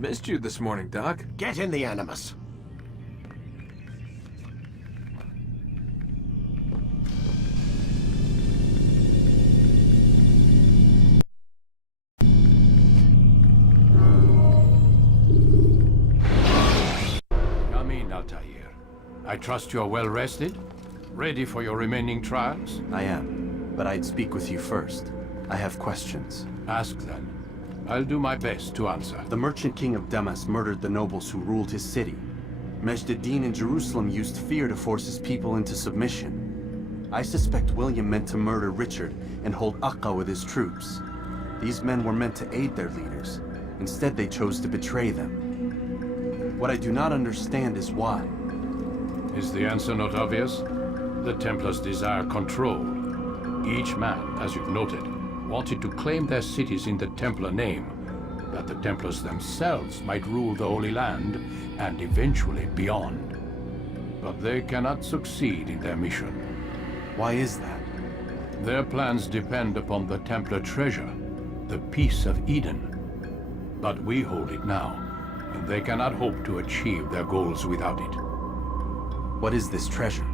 Missed you this morning, Doc. Get in the Animus. Come in, Altair. I trust you're well rested? Ready for your remaining trials? I am, but I'd speak with you first. I have questions. Ask then. I'll do my best to answer. The merchant king of Damas murdered the nobles who ruled his city. Majd-ad-Din in Jerusalem used fear to force his people into submission. I suspect William meant to murder Richard and hold Akka with his troops. These men were meant to aid their leaders. Instead, they chose to betray them. What I do not understand is why. Is the answer not obvious? The Templars desire control. Each man, as you've noted, wanted to claim their cities in the Templar name, that the Templars themselves might rule the Holy Land and eventually beyond. But they cannot succeed in their mission. Why is that? Their plans depend upon the Templar treasure, the Peace of Eden. But we hold it now, and they cannot hope to achieve their goals without it. What is this treasure?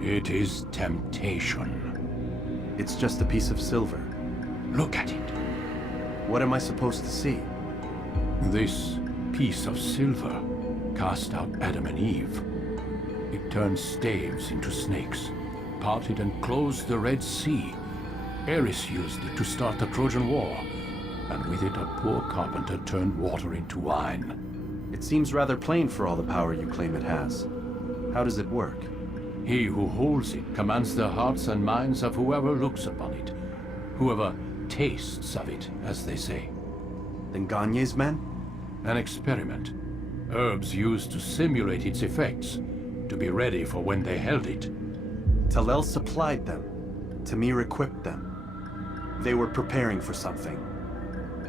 It is temptation. It's just a piece of silver. Look at it. What am I supposed to see? This piece of silver cast out Adam and Eve. It turned staves into snakes, parted and closed the Red Sea. Ares used it to start the Trojan War, and with it a poor carpenter turned water into wine. It seems rather plain for all the power you claim it has. How does it work? He who holds it commands the hearts and minds of whoever looks upon it, whoever tastes of it, as they say. Then Gagne's men? An experiment. Herbs used to simulate its effects, to be ready for when they held it. Talel supplied them. Tamir equipped them. They were preparing for something.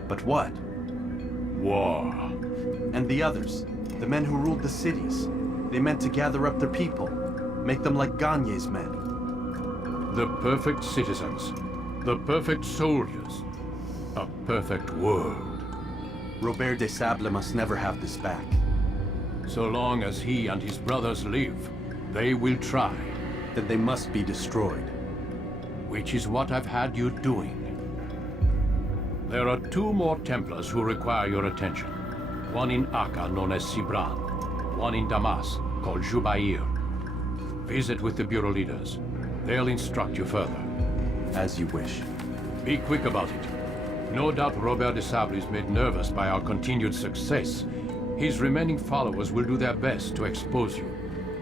But what? War. And the others, the men who ruled the cities, they meant to gather up their people, make them like Gagne's men. The perfect citizens, the perfect soldiers, a perfect world. Robert de Sable must never have this back. So long as he and his brothers live, they will try. Then they must be destroyed. Which is what I've had you doing. There are two more Templars who require your attention. One in Akka, known as Sibran. One in Damas, called Jubair. Visit with the Bureau leaders. They'll instruct you further. As you wish. Be quick about it. No doubt Robert de Sable is made nervous by our continued success. His remaining followers will do their best to expose you.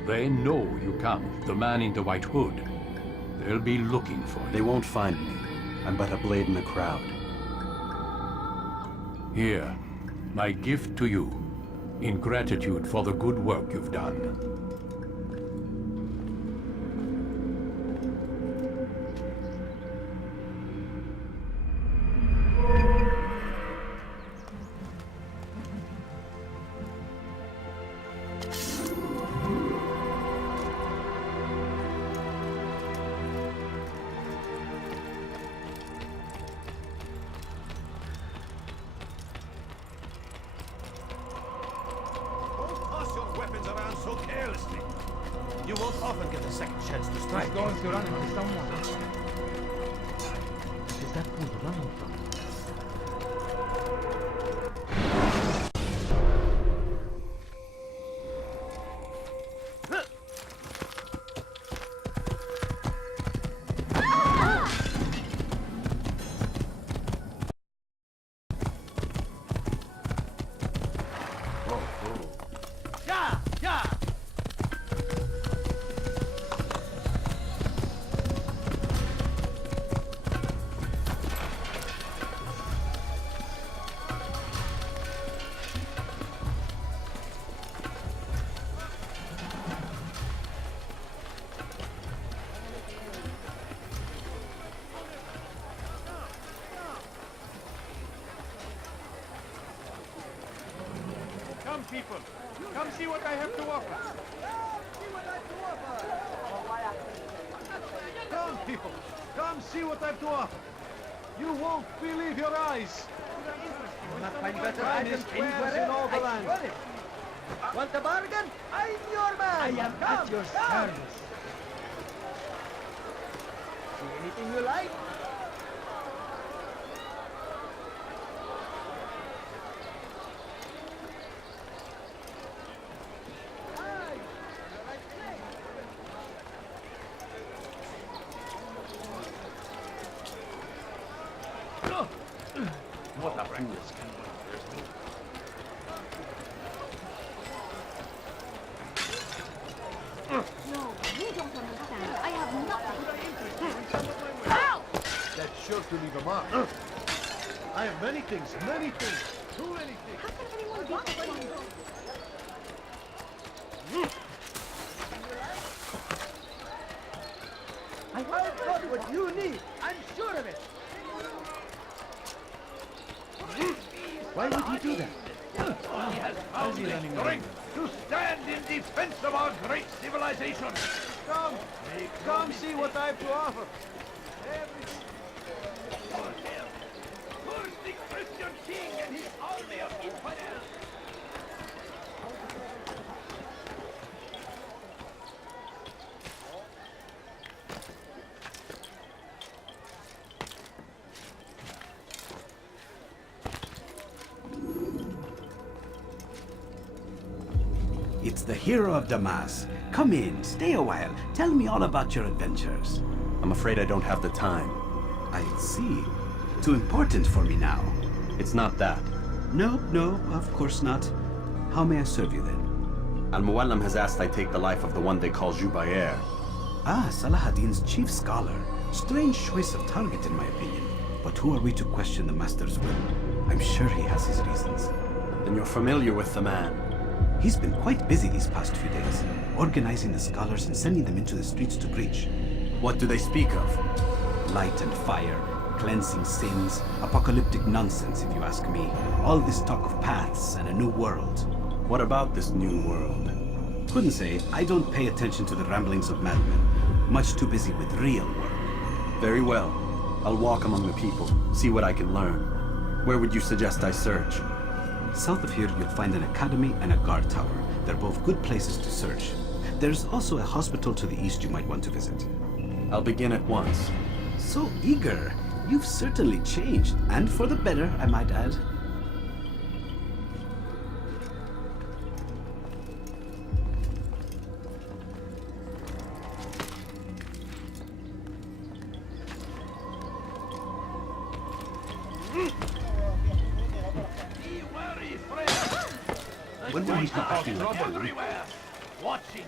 They know you come, the man in the white hood. They'll be looking for you. They won't find me. I'm but a blade in the crowd. Here, my gift to you, in gratitude for the good work you've done. So carelessly. You won't often get a second chance to strike. He's going to run into someone. Is that who you're running from? Come, people. Come see what I have to offer. Come, people. Come see what I have to offer. You won't believe your eyes. Not find better items anywhere in all the land. Want a bargain? I'm your man. I am at your service. See anything you like? What a breakfast. No, you don't understand. I have nothing. Ow! That's sure to leave a mark. I have many things, too many things. How can anyone be so wrong? I have got what you need. I'm sure of it. Why would he do that? He has found the strength to stand in defense of our great civilization. Come see what I have to offer. Who's the Christian king and his army of infidels? It's the hero of Damas. Come in, stay a while. Tell me all about your adventures. I'm afraid I don't have the time. I see. Too important for me now. It's not that. No, of course not. How may I serve you then? Al-Muallim has asked I take the life of the one they call Jubair. Ah, Salahadin's chief scholar. Strange choice of target in my opinion. But who are we to question the master's will? I'm sure he has his reasons. Then you're familiar with the man. He's been quite busy these past few days, organizing the scholars and sending them into the streets to preach. What do they speak of? Light and fire, cleansing sins, apocalyptic nonsense if you ask me. All this talk of paths and a new world. What about this new world? Couldn't say. I don't pay attention to the ramblings of madmen. Much too busy with real work. Very well. I'll walk among the people, see what I can learn. Where would you suggest I search? South of here, you'll find an academy and a guard tower. They're both good places to search. There's also a hospital to the east you might want to visit. I'll begin at once. So eager. You've certainly changed, and for the better, I might add. When will he come back in everywhere? Watching,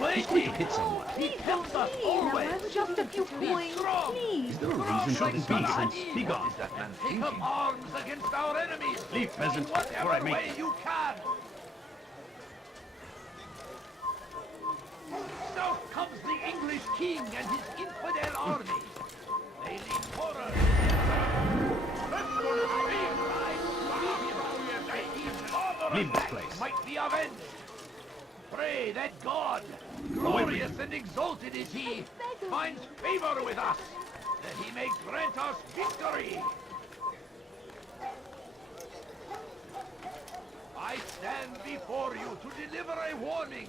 waiting. Hit someone. He helps us always. Just a few coins, please. Is there a reason for this nonsense? Begone. Take up arms against our enemies. Leave, peasant, Whatever before I make way you can. Now comes the English king and his infidel army. They lead horror. Leave this place. Might be avenged. Pray that God, glorious and exalted is he, finds favor with us, that he may grant us victory. I stand before you to deliver a warning.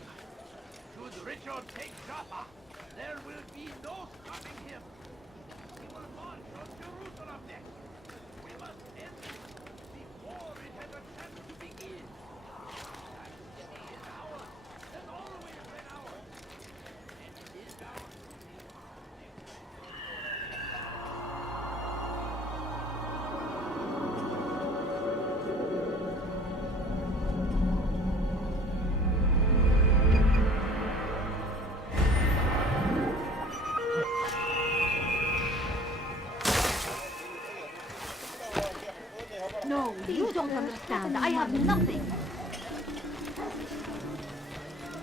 Should Richard take Jaffa, there will be no stopping him. He will march on Jerusalem next. We must end it before it has a chance to begin. That city is ours, has always been ours, and it is ours. No, you don't understand. I have nothing.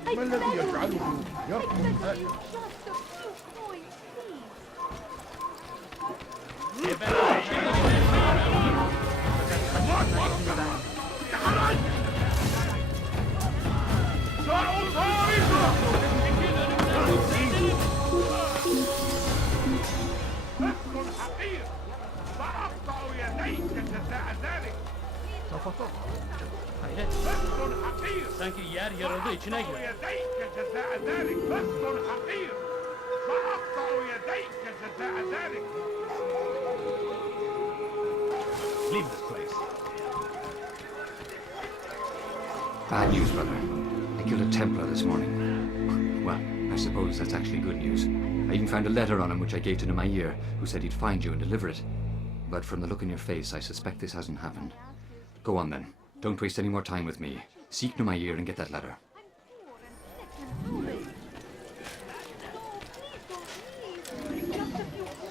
I beg of you. I beg of you. Just a few coins, يا نيت تتزعزع Hayret. Sanki yer yarıldı içine girdi. يديك جزاء ذلك بس حقير سأقطع يديك جزاء ذلك. Leave this place. Bad news, brother. I killed a Templar this morning. Well, I suppose that's actually good news. I even found a letter on him which I gave to Nemair, who said he'd find you and deliver it. But from the look in your face, I suspect this hasn't happened. Go on then. Don't waste any more time with me. Seek Nemair and get that letter.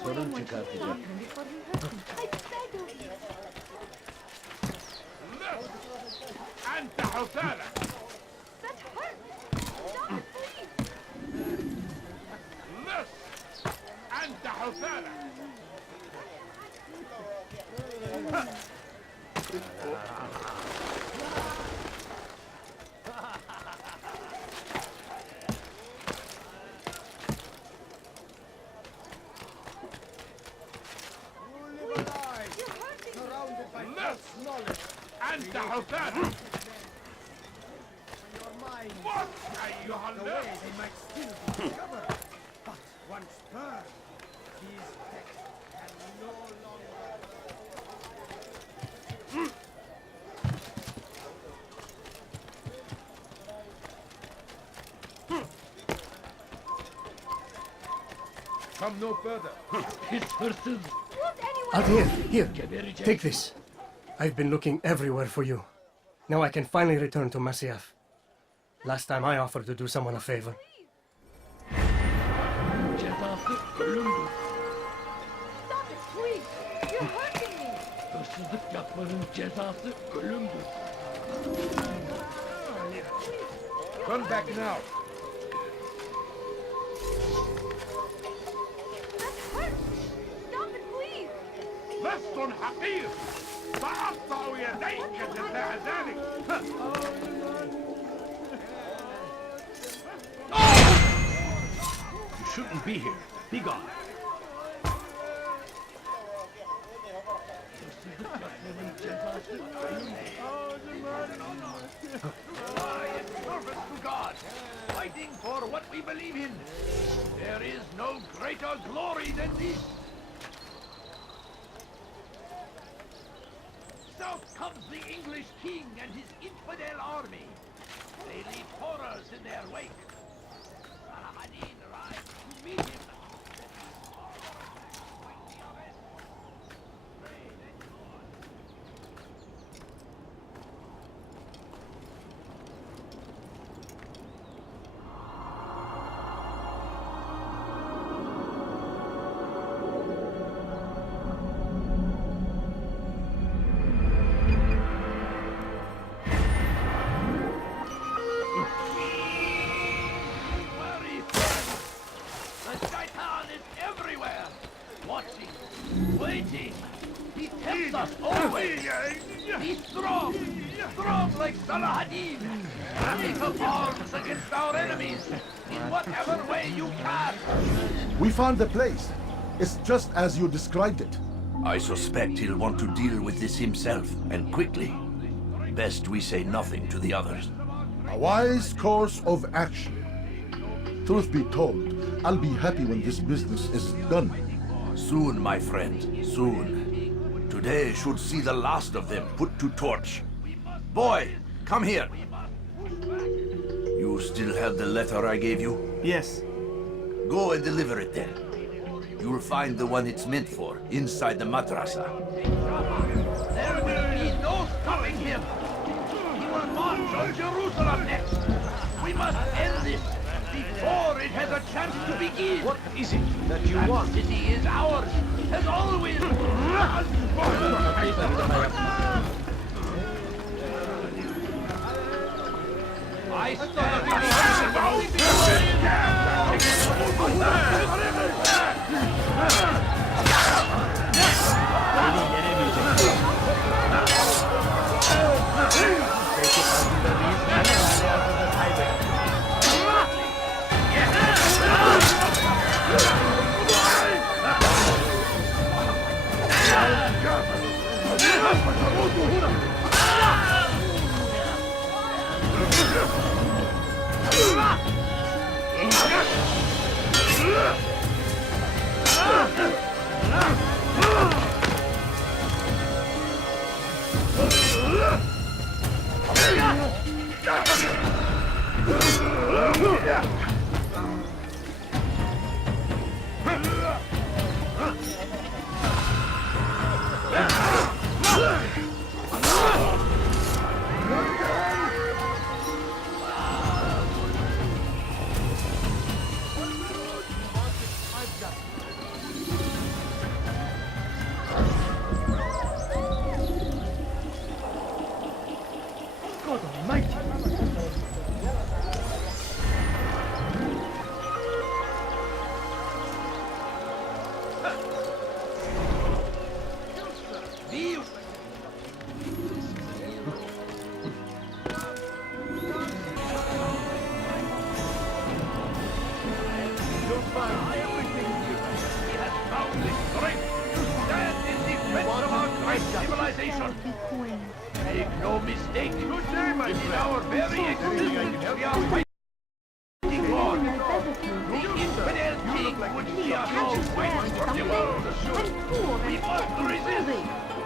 Sorun çıkartacak. أنت حثالة. مس أنت حثالة. مس أنت حثالة. What أيها الناس؟ Come no further. Pis hırsız. Out here, here. Geberecek. Take this. I've been looking everywhere for you. Now I can finally return to Masyaf. Last time I offered to do someone a favor. Cezası ölümdür. Stop it, please! You're hurting me! Hırsızlık yapmanın cezası ölümdür. Turn back now. That hurts! Stop it, please! لست حقير سأقطع يديك جزاء ذلك. You shouldn't be here. Be gone. Hırsızlık yapmanın cezası ölümdür. In service to God, fighting for what we believe in. There is no greater glory than this. South comes the English king and his infidel army. They leave horrors in their wake. Saladin rides to meet him. Worry, friend. The Shaitan is everywhere. Watching, waiting. He tempts us always. Be strong. Strong like Saladin. Take up arms against our enemies. In whatever way you can. We found the place. It's just as you described it. I suspect he'll want to deal with this himself, and quickly. Best we say nothing to the others. A wise course of action. Truth be told, I'll be happy when this business is done. Soon, my friend, soon. Today should see the last of them put to torch. Boy, come here. You still have the letter I gave you? Yes. Go and deliver it then. You'll find the one it's meant for inside the madrasa. There will be no stopping him. He will march on Jerusalem next. We must end this before it has a chance to begin. What is it that you want? The city is ours, has always. I God Almighty! Leave! He has found the strength to stand in defense of our great civilization. Make no mistake, it is our very existence we are fighting for. The infidel king would see us all fight for the world. We must resist.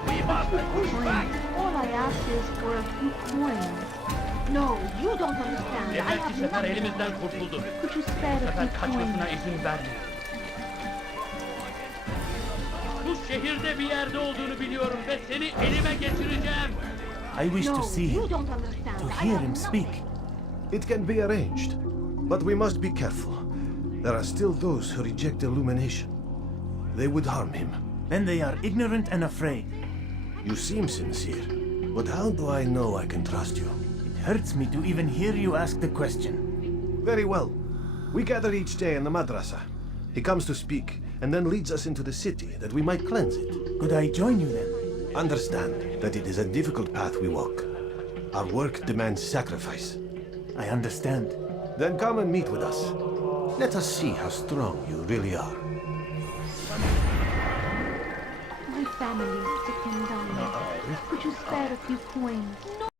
We must push back. All I ask is for a few coins. No, you don't understand. I Evvelki have sefer nothing. elimizden kurtuldu. Could you spare Bu a sefer few kaçmasına coins? izin vermiyor. Bu şehirde bir yerde olduğunu biliyorum ve seni elime geçireceğim. I wish to No, see you him, don't understand. to I hear have him nothing. speak. It can be arranged, but we must be careful. There are still those who reject illumination. They would harm him. Then they are ignorant and afraid. You seem sincere, but how do I know I can trust you? It hurts me to even hear you ask the question. Very well. We gather each day in the madrasa. He comes to speak, and then leads us into the city that we might cleanse it. Could I join you then? Understand that it is a difficult path we walk. Our work demands sacrifice. I understand. Then come and meet with us. Let us see how strong you really are. My family is sick and dying. Could you spare a few coins? No,